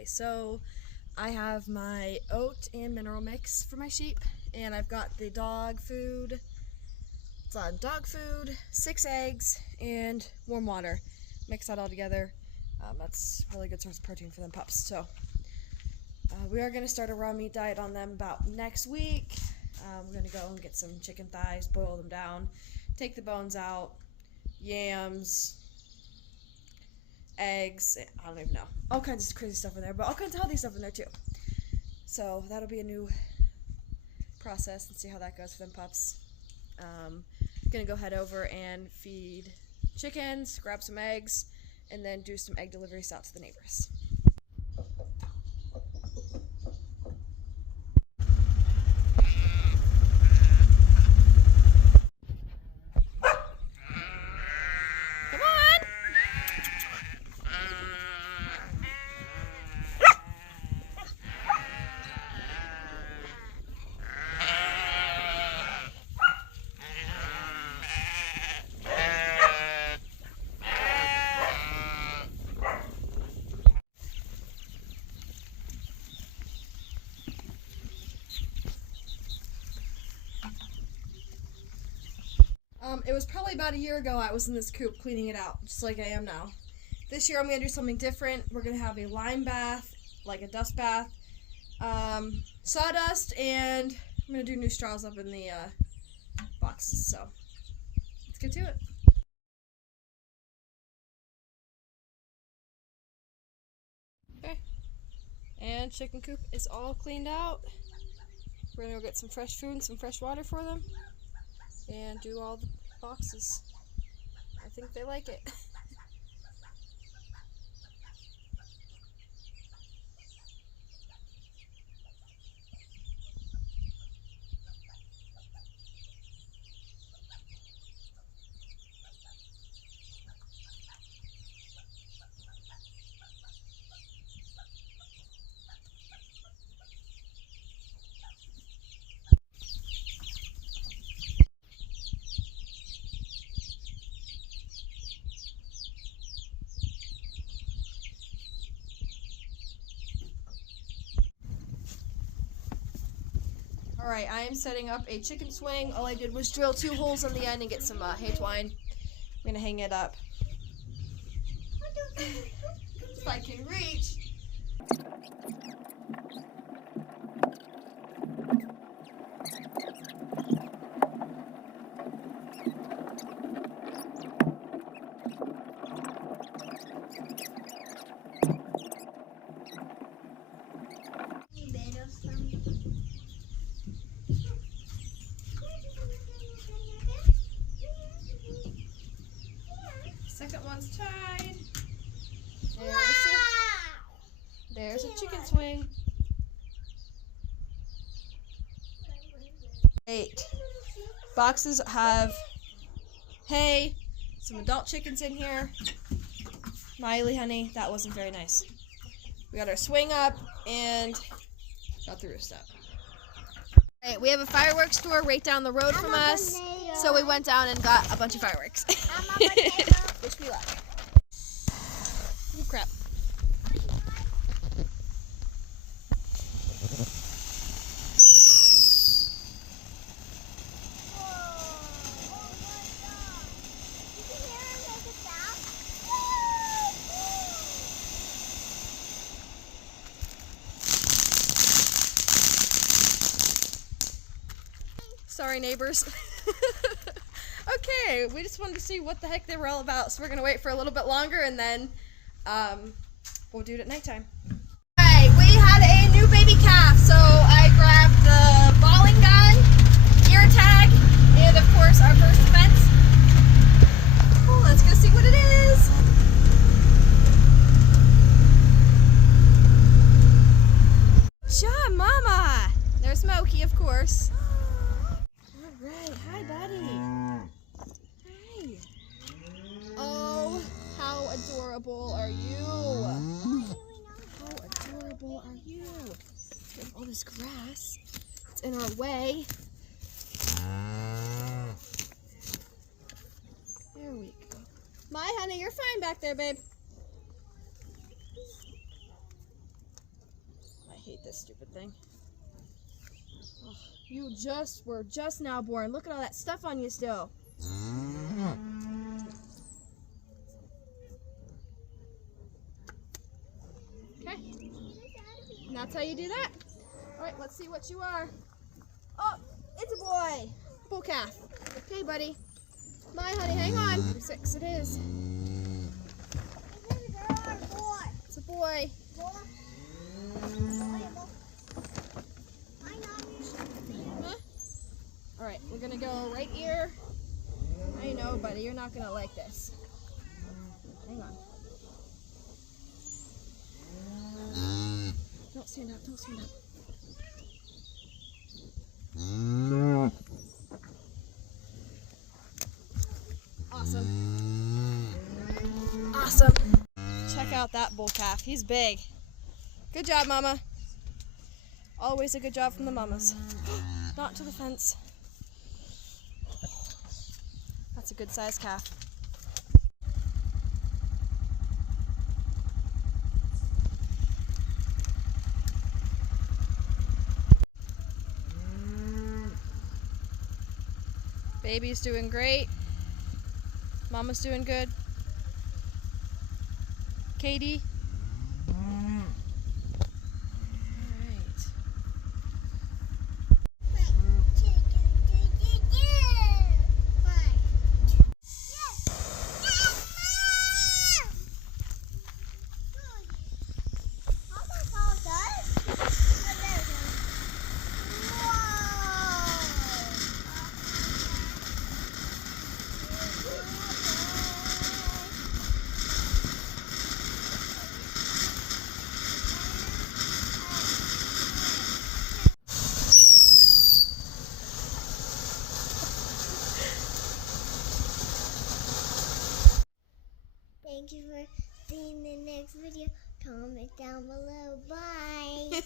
Okay, so I have my oat and mineral mix for my sheep, and I've got the dog food. It's on dog food, 6 eggs, and warm water. Mix that all together. That's a really good source of protein for them pups. So we are going to start a raw meat diet on them about next week. We're going to go and get some chicken thighs, boil them down, take the bones out, yams, eggs, I don't even know. All kinds of crazy stuff in there, but all kinds of healthy stuff in there too. So that'll be a new process and see how that goes for them pups. Gonna go head over and feed chickens, grab some eggs, and then do some egg deliveries out to the neighbors. Come on! It was probably about a year ago I was in this coop cleaning it out, just like I am now. This year I'm going to do something different. We're going to have a lime bath, like a dust bath, sawdust, and I'm going to do new straws up in the boxes. So let's get to it. Okay, and chicken coop is all cleaned out. We're going to go get some fresh food and some fresh water for them and do all the boxes. I think they like it. Alright, I am setting up a chicken swing. All I did was drill 2 holes on the end and get some hay twine. I'm going to hang it up. If I can reach. Second one's tied. There's a chicken swing. 8 boxes have hay, some adult chickens in here. Miley, honey, that wasn't very nice. We got our swing up and got the roost up. Alright, we have a fireworks store right down the road from us, so we went down and got a bunch of fireworks. Wish me luck. Oh, crap. Sorry, neighbors. Okay, we just wanted to see what the heck they were all about, so we're gonna wait for a little bit longer and then we'll do it at nighttime. Alright, we had a new baby calf, so I grabbed the balling gun, ear tag, and of course our first defense. Oh, let's go see what it is. John, Mama! There's Smokey, of course. Alright, hi buddy. Hi. Oh, how adorable are you? How adorable are you? We have all this grass. It's in our way. There we go. My honey, you're fine back there, babe. this stupid thing. Oh, you were just now born. Look at all that stuff on you still. Okay. And that's how you do that. All right, let's see what you are. Oh, it's a boy. Bull calf. Okay, buddy. Bye, honey. Hang on. Number 6 it is. It's a boy. Huh? All right, we're gonna go right here. I know, buddy, you're not gonna like this. Hang on. Don't stand up. Don't stand up. Awesome. Awesome. Check out that bull calf. He's big. Good job, Mama. Always a good job from the mamas. Not to the fence. That's a good sized calf. Baby's doing great. Mama's doing good. Katie? Alright. Thank you for seeing the next video. Comment down below. Bye.